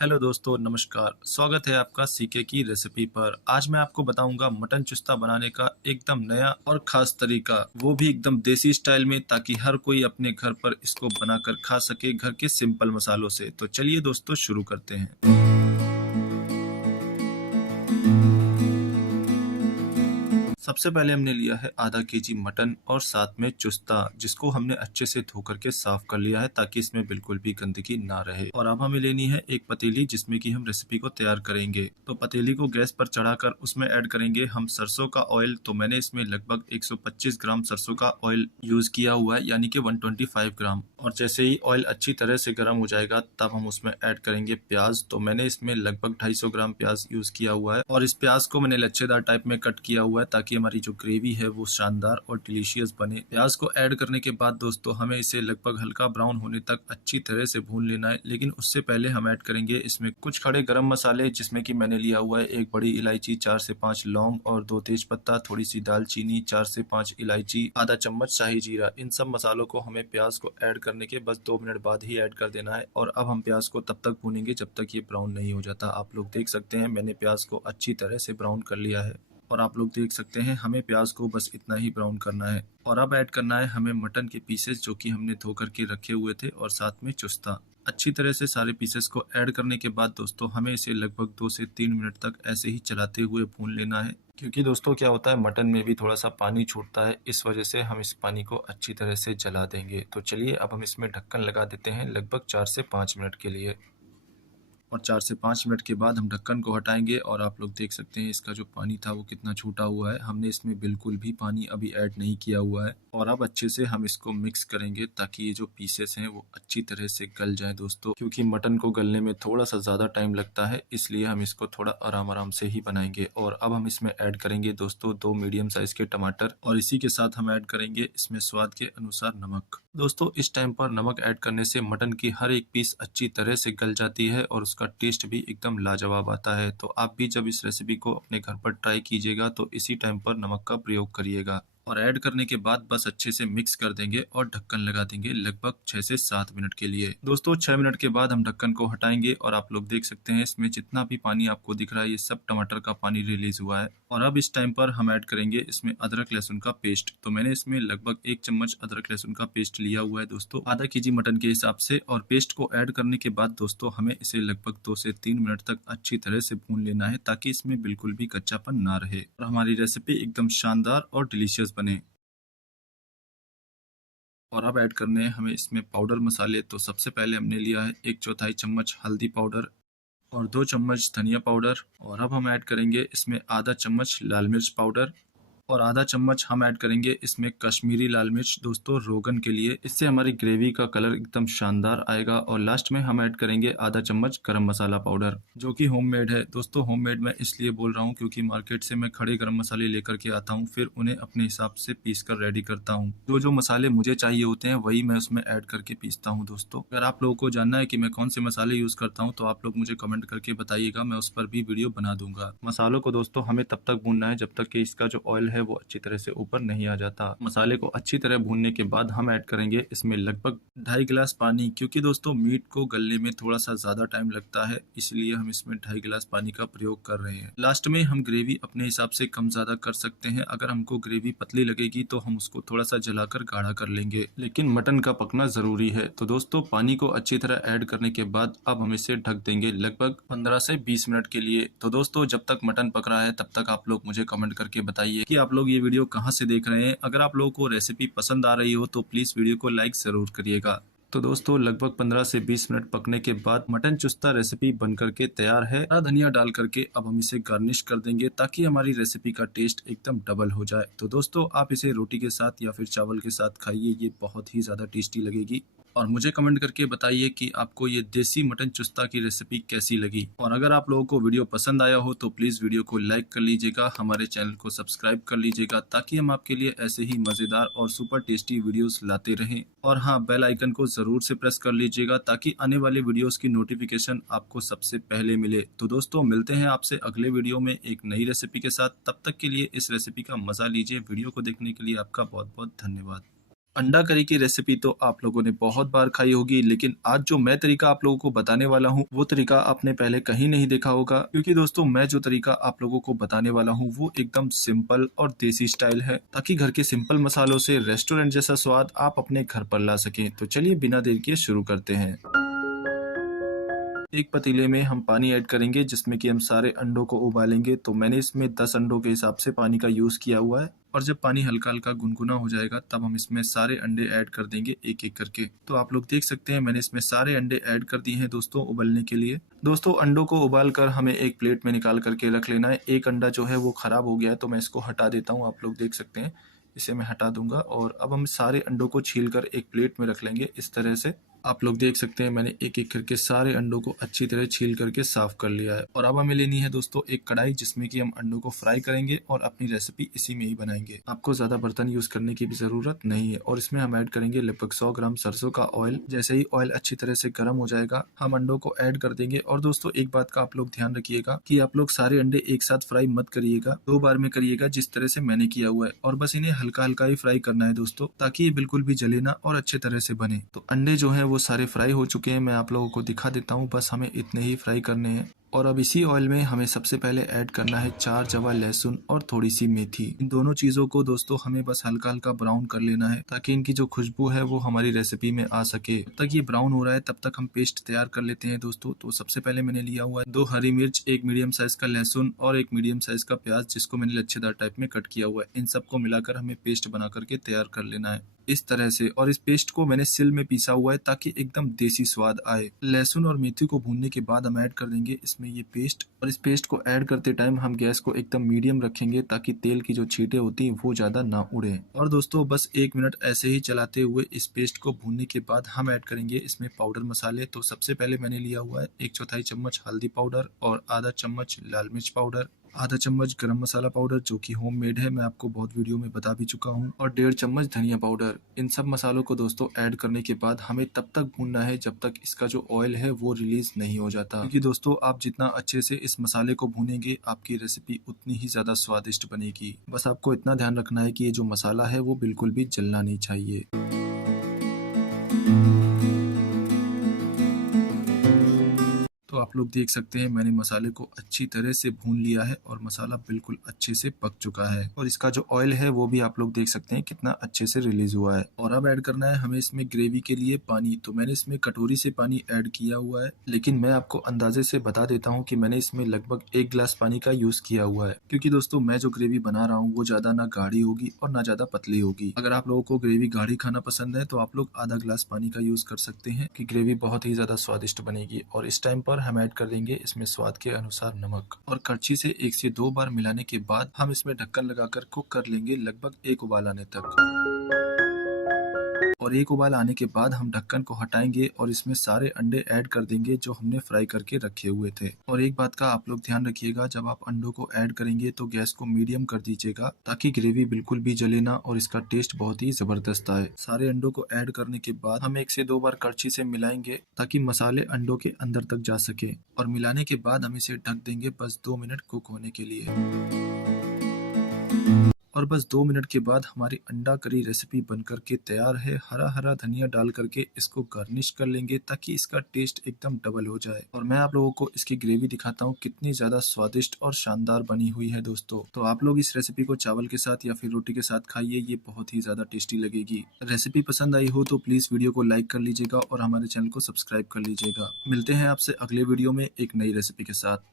Hello दोस्तों, नमस्कार। स्वागत है आपका सीके की रेसिपी पर। आज मैं आपको बताऊंगा मटन चुस्ता बनाने का एकदम नया और खास तरीका, वो भी एकदम देसी स्टाइल में, ताकि हर कोई अपने घर पर इसको बनाकर खा सके घर के सिंपल मसालों से। तो चलिए दोस्तों, शुरू करते हैं। सबसे पहले हमने लिया है आधा केजी मटन और साथ में चुस्ता, जिसको हमने अच्छे से धो करके साफ कर लिया है ताकि इसमें बिल्कुल भी गंदगी ना रहे। और अब हमें लेनी है एक पतीली, जिसमें कि हम रेसिपी को तैयार करेंगे। तो पतीली को गैस पर चढ़ाकर उसमें ऐड करेंगे हम सरसों का ऑयल। तो मैंने इसमें लगभग 125 ग्राम सरसों का ऑयल यूज किया हुआ है, यानी कि 125 ग्राम। और जैसे ही ऑयल अच्छी तरह से गर्म हो जाएगा, तब हम उसमें ऐड करेंगे प्याज। तो मैंने इसमें लगभग 250 ग्राम प्याज यूज किया हुआ है, और इस प्याज को मैंने लच्छेदार टाइप में कट किया हुआ है ताकि हमारी जो ग्रेवी है वो शानदार और डिलीशियस बने। प्याज को ऐड करने के बाद दोस्तों हमें इसे लगभग हल्का ब्राउन होने तक अच्छी तरह से भून लेना है। लेकिन उससे पहले हम ऐड करेंगे इसमें कुछ खड़े गरम मसाले, जिसमें कि मैंने लिया हुआ है एक बड़ी इलायची, 4 से 5 लौंग और 2 तेज पत्ता, थोड़ी सी दालचीनी, 4 से 5 इलायची, आधा चम्मच शाही जीरा। इन सब मसालों को हमें प्याज को ऐड करने के बस 2 मिनट बाद ही ऐड कर देना है। और अब हम प्याज को तब तक भूनेंगे जब तक ये ब्राउन नहीं हो जाता। आप लोग देख सकते हैं मैंने प्याज को अच्छी तरह से ब्राउन कर लिया है, और आप लोग देख सकते हैं हमें प्याज को बस इतना ही ब्राउन करना है। और अब ऐड करना है हमें मटन के पीसेस, जो कि हमने धो करके रखे हुए थे, और साथ में चुस्ता। अच्छी तरह से सारे पीसेस को ऐड करने के बाद दोस्तों हमें इसे लगभग 2 से 3 मिनट तक ऐसे ही चलाते हुए भून लेना है। क्योंकि दोस्तों क्या होता है, मटन में भी थोड़ा सा पानी छूटता है, इस वजह से हम इस पानी को अच्छी तरह से जला देंगे। तो चलिए अब हम इसमें ढक्कन लगा देते हैं लगभग 4 से 5 मिनट के लिए। और 4 से 5 मिनट के बाद हम ढक्कन को हटाएंगे, और आप लोग देख सकते हैं इसका जो पानी था वो कितना छूटा हुआ है। हमने इसमें बिल्कुल भी पानी अभी ऐड नहीं किया हुआ है। और अब अच्छे से हम इसको मिक्स करेंगे ताकि ये जो पीसेस हैं वो अच्छी तरह से गल जाएं दोस्तों। क्योंकि मटन को गलने में थोड़ा सा ज़्यादा टाइम लगता है, इसलिए हम इसको थोड़ा आराम आराम से ही बनाएंगे। और अब हम इसमें ऐड करेंगे दोस्तों 2 मीडियम साइज के टमाटर, और इसी के साथ हम ऐड करेंगे इसमें स्वाद के अनुसार नमक। दोस्तों इस टाइम पर नमक ऐड करने से मटन की हर एक पीस अच्छी तरह से गल जाती है, और उसका टेस्ट भी एकदम लाजवाब आता है। तो आप भी जब इस रेसिपी को अपने घर पर ट्राई कीजिएगा तो इसी टाइम पर नमक का प्रयोग करिएगा। और ऐड करने के बाद बस अच्छे से मिक्स कर देंगे और ढक्कन लगा देंगे लगभग 6 से 7 मिनट के लिए। दोस्तों 6 मिनट के बाद हम ढक्कन को हटाएंगे, और आप लोग देख सकते हैं इसमें जितना भी पानी आपको दिख रहा है ये सब टमाटर का पानी रिलीज हुआ है। और अब इस टाइम पर हम ऐड करेंगे इसमें अदरक लहसुन का पेस्ट। तो मैंने इसमें लगभग 1 चम्मच अदरक लहसुन का पेस्ट लिया हुआ है दोस्तों, आधा केजी मटन के हिसाब से। और पेस्ट को ऐड करने के बाद दोस्तों हमें इसे लगभग 2 से 3 मिनट तक अच्छी तरह से भून लेना है, ताकि इसमें बिल्कुल भी कच्चापन ना रहे और हमारी रेसिपी एकदम शानदार और डिलीशियस बने। और अब ऐड करने हैं हमें इसमें पाउडर मसाले। तो सबसे पहले हमने लिया है 1/4 चम्मच हल्दी पाउडर और 2 चम्मच धनिया पाउडर। और अब हम ऐड करेंगे इसमें आधा चम्मच लाल मिर्च पाउडर, और आधा चम्मच हम ऐड करेंगे इसमें कश्मीरी लाल मिर्च दोस्तों, रोगन के लिए। इससे हमारी ग्रेवी का कलर एकदम शानदार आएगा। और लास्ट में हम ऐड करेंगे आधा चम्मच गरम मसाला पाउडर, जो कि होममेड है दोस्तों। होममेड मैं इसलिए बोल रहा हूँ क्योंकि मार्केट से मैं खड़े गरम मसाले लेकर के आता हूँ, फिर उन्हें अपने हिसाब से पीस कर रेडी करता हूँ। जो जो मसाले मुझे चाहिए होते हैं वही मैं उसमें ऐड करके पीसता हूँ दोस्तों। अगर आप लोगों को जानना है कि मैं कौन से मसाले यूज करता हूँ तो आप लोग मुझे कमेंट करके बताइएगा, मैं उस पर भी वीडियो बना दूंगा। मसालों को दोस्तों हमें तब तक भूनना है जब तक कि इसका जो ऑयल है वो अच्छी तरह से ऊपर नहीं आ जाता। मसाले को अच्छी तरह भूनने के बाद हम ऐड करेंगे इसमें लगभग 2.5 गिलास पानी, क्योंकि दोस्तों मीट को गलने में थोड़ा सा ज्यादा टाइम लगता है, इसलिए हम इसमें 2.5 गिलास पानी का प्रयोग कर रहे हैं। लास्ट में हम ग्रेवी अपने हिसाब से कम ज्यादा कर सकते हैं। अगर हमको ग्रेवी पतली लगेगी तो हम उसको थोड़ा सा जलाकर गाढ़ा कर लेंगे, लेकिन मटन का पकना जरूरी है। तो दोस्तों पानी को अच्छी तरह ऐड करने के बाद अब हम इसे ढक देंगे लगभग 15 से 20 मिनट के लिए। तो दोस्तों जब तक मटन पक रहा है तब तक आप लोग मुझे कमेंट करके बताइए कि आप लोग ये वीडियो कहाँ से देख रहे हैं। अगर आप लोगों को रेसिपी पसंद आ रही हो तो प्लीज वीडियो को लाइक जरूर करिएगा। तो दोस्तों लगभग 15 से 20 मिनट पकने के बाद मटन चुस्ता रेसिपी बन करके तैयार है। हरा धनिया डाल करके अब हम इसे गार्निश कर देंगे, ताकि हमारी रेसिपी का टेस्ट एकदम डबल हो जाए। तो दोस्तों आप इसे रोटी के साथ या फिर चावल के साथ खाइए, ये बहुत ही ज्यादा टेस्टी लगेगी। और मुझे कमेंट करके बताइए कि आपको ये देसी मटन चुस्ता की रेसिपी कैसी लगी। और अगर आप लोगों को वीडियो पसंद आया हो तो प्लीज वीडियो को लाइक कर लीजिएगा, हमारे चैनल को सब्सक्राइब कर लीजिएगा, ताकि हम आपके लिए ऐसे ही मजेदार और सुपर टेस्टी वीडियोस लाते रहें। और हाँ, बेल आइकन को जरूर से प्रेस कर लीजिएगा, ताकि आने वाले वीडियोस की नोटिफिकेशन आपको सबसे पहले मिले। तो दोस्तों मिलते हैं आपसे अगले वीडियो में एक नई रेसिपी के साथ। तब तक के लिए इस रेसिपी का मजा लीजिए। वीडियो को देखने के लिए आपका बहुत बहुत धन्यवाद। अंडा करी की रेसिपी तो आप लोगों ने बहुत बार खाई होगी, लेकिन आज जो मैं तरीका आप लोगों को बताने वाला हूँ वो तरीका आपने पहले कहीं नहीं देखा होगा। क्योंकि दोस्तों मैं जो तरीका आप लोगों को बताने वाला हूँ वो एकदम सिंपल और देसी स्टाइल है, ताकि घर के सिंपल मसालों से रेस्टोरेंट जैसा स्वाद आप अपने घर पर ला सकें। तो चलिए बिना देर किए शुरू करते हैं। एक पतीले में हम पानी ऐड करेंगे जिसमें कि हम सारे अंडों को उबालेंगे। तो मैंने इसमें 10 अंडों के हिसाब से पानी का यूज किया हुआ है। और जब पानी हल्का हल्का गुनगुना हो जाएगा तब हम इसमें सारे अंडे ऐड कर देंगे एक एक करके। तो आप लोग देख सकते हैं मैंने इसमें सारे अंडे ऐड कर दिए हैं दोस्तों उबलने के लिए। दोस्तों अंडों को उबाल कर हमें एक प्लेट में निकाल करके रख लेना है। एक अंडा जो है वो खराब हो गया है तो मैं इसको हटा देता हूँ। आप लोग देख सकते हैं इसे मैं हटा दूंगा। और अब हम सारे अंडों को छील कर एक प्लेट में रख लेंगे इस तरह से। आप लोग देख सकते हैं मैंने एक एक करके सारे अंडों को अच्छी तरह छील करके साफ कर लिया है। और अब हमें लेनी है दोस्तों एक कढ़ाई जिसमें कि हम अंडों को फ्राई करेंगे और अपनी रेसिपी इसी में ही बनाएंगे। आपको ज्यादा बर्तन यूज करने की भी जरूरत नहीं है। और इसमें हम ऐड करेंगे लगभग 100 ग्राम सरसों का ऑयल। जैसे ही ऑयल अच्छी तरह से गर्म हो जाएगा हम अंडों को ऐड कर देंगे। और दोस्तों एक बात का आप लोग ध्यान रखिएगा कि आप लोग सारे अंडे एक साथ फ्राई मत करिएगा, 2 बार में करिएगा जिस तरह से मैंने किया हुआ है। और बस इन्हें हल्का हल्का ही फ्राई करना है दोस्तों, ताकि ये बिल्कुल भी जले ना और अच्छे तरह से बने। तो अंडे जो है वो सारे फ्राई हो चुके हैं, मैं आप लोगों को दिखा देता हूँ। बस हमें इतने ही फ्राई करने हैं। और अब इसी ऑयल में हमें सबसे पहले ऐड करना है 4 जवा लहसुन और थोड़ी सी मेथी। इन दोनों चीजों को दोस्तों हमें बस हल्का हल्का ब्राउन कर लेना है, ताकि इनकी जो खुशबू है वो हमारी रेसिपी में आ सके। जब तक ये ब्राउन हो रहा है तब तक हम पेस्ट तैयार कर लेते हैं दोस्तों। तो सबसे पहले मैंने लिया हुआ है 2 हरी मिर्च, एक मीडियम साइज का लहसुन और एक मीडियम साइज का प्याज, जिसको मैंने लच्छेदार टाइप में कट किया हुआ है। इन सबको मिलाकर हमें पेस्ट बना करके तैयार कर लेना है इस तरह से। और इस पेस्ट को मैंने सिल में पीसा हुआ है ताकि एकदम देसी स्वाद आए। लहसुन और मेथी को भूनने के बाद हम ऐड कर देंगे इसमें ये पेस्ट। और इस पेस्ट को ऐड करते टाइम हम गैस को एकदम मीडियम रखेंगे, ताकि तेल की जो छींटे होती हैं वो ज्यादा ना उड़े। और दोस्तों बस 1 मिनट ऐसे ही चलाते हुए इस पेस्ट को भूनने के बाद हम ऐड करेंगे इसमें पाउडर मसाले। तो सबसे पहले मैंने लिया हुआ है 1/4 चम्मच हल्दी पाउडर और आधा चम्मच लाल मिर्च पाउडर, आधा चम्मच गरम मसाला पाउडर जो कि होममेड है, मैं आपको बहुत वीडियो में बता भी चुका हूँ, और 1.5 चम्मच धनिया पाउडर। इन सब मसालों को दोस्तों ऐड करने के बाद हमें तब तक भूनना है जब तक इसका जो ऑयल है वो रिलीज नहीं हो जाता। क्योंकि दोस्तों आप जितना अच्छे से इस मसाले को भूनेंगे आपकी रेसिपी उतनी ही ज्यादा स्वादिष्ट बनेगी। बस आपको इतना ध्यान रखना है कि ये जो मसाला है वो बिल्कुल भी जलना नहीं चाहिए। तो आप लोग देख सकते हैं मैंने मसाले को अच्छी तरह से भून लिया है और मसाला बिल्कुल अच्छे से पक चुका है। और इसका जो ऑयल है वो भी आप लोग देख सकते हैं कितना अच्छे से रिलीज हुआ है। और अब ऐड करना है हमें इसमें ग्रेवी के लिए पानी। तो मैंने इसमें कटोरी से पानी ऐड किया हुआ है, लेकिन मैं आपको अंदाजे से बता देता हूँ कि मैंने इसमें लगभग 1 गिलास पानी का यूज किया हुआ है। क्योंकि दोस्तों मैं जो ग्रेवी बना रहा हूँ वो ज्यादा ना गाढ़ी होगी और ना ज्यादा पतली होगी। अगर आप लोगों को ग्रेवी गाढ़ी खाना पसंद है तो आप लोग आधा गिलास पानी का यूज कर सकते हैं, कि ग्रेवी बहुत ही ज्यादा स्वादिष्ट बनेगी। और इस टाइम पर हम ऐड कर देंगे इसमें स्वाद के अनुसार नमक। और कड़छी से 1 से 2 बार मिलाने के बाद हम इसमें ढक्कन लगाकर कुक कर लेंगे लगभग 1 उबाल आने तक। और 1 उबाल आने के बाद हम ढक्कन को हटाएंगे और इसमें सारे अंडे ऐड कर देंगे जो हमने फ्राई करके रखे हुए थे। और एक बात का आप लोग ध्यान रखिएगा, जब आप अंडों को ऐड करेंगे तो गैस को मीडियम कर दीजिएगा, ताकि ग्रेवी बिल्कुल भी जले ना और इसका टेस्ट बहुत ही जबरदस्त आए। सारे अंडों को ऐड करने के बाद हम 1 से 2 बार कड़छी से मिलाएंगे, ताकि मसाले अंडों के अंदर तक जा सके। और मिलाने के बाद हम इसे ढक देंगे बस 2 मिनट कुक होने के लिए। और बस 2 मिनट के बाद हमारी अंडा करी रेसिपी बनकर के तैयार है। हरा हरा धनिया डाल करके इसको गार्निश कर लेंगे, ताकि इसका टेस्ट एकदम डबल हो जाए। और मैं आप लोगों को इसकी ग्रेवी दिखाता हूँ कितनी ज्यादा स्वादिष्ट और शानदार बनी हुई है दोस्तों। तो आप लोग इस रेसिपी को चावल के साथ या फिर रोटी के साथ खाइए, ये बहुत ही ज्यादा टेस्टी लगेगी। रेसिपी पसंद आई हो तो प्लीज वीडियो को लाइक कर लीजिएगा और हमारे चैनल को सब्सक्राइब कर लीजिएगा। मिलते हैं आपसे अगले वीडियो में एक नई रेसिपी के साथ।